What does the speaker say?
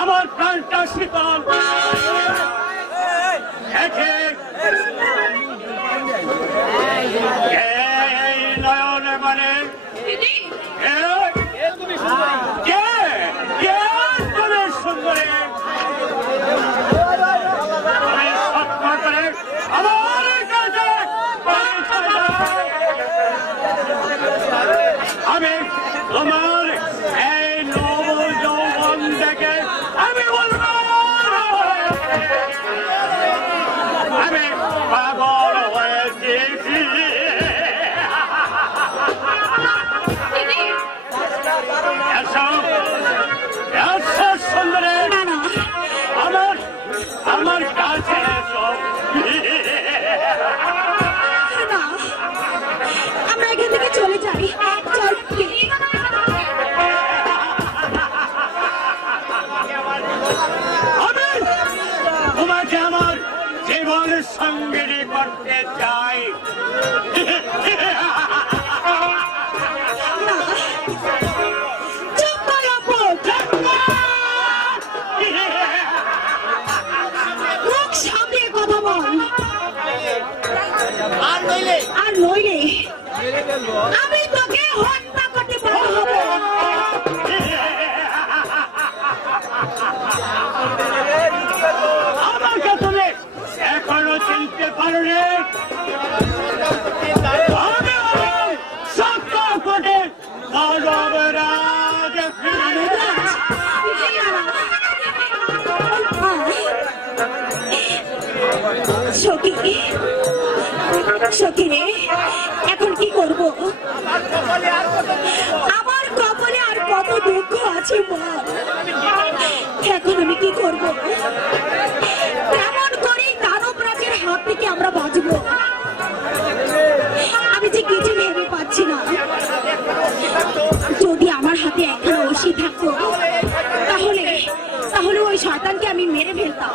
আমার প্রাণটা শীতল নয়নে মানে সুন্দরী আমার কাছে আমি তোমার এই নব যৌবন দেখে আমি বলবো আমি পাগল হয়েছি সুন্দরী আমার কাছে আমরা এখান থেকে চলে যাই। আমি তোমাকে আমার জীবন সঙ্গিনী করতে চাই। আর নইলে আমি তোকে হত্যা করতে পারবো। আমাকে তুমি এখনো চিনতে পারোনি। আমি সত্য কোটে মানবরাজ সখী সখী রে, এখন কি করব? আমার কপালে আর কত দুঃখ আছে বল। এখন আমি কি করব? কেমন করে দানবরাজের হাত থেকে আমরা বাঁচবো? আমি যে কিছু ভেবে পাচ্ছি না। যদি আমার হাতে একটা রশি থাকতো তাহলে ওই শয়তানকে আমি মেরে ফেলতাম।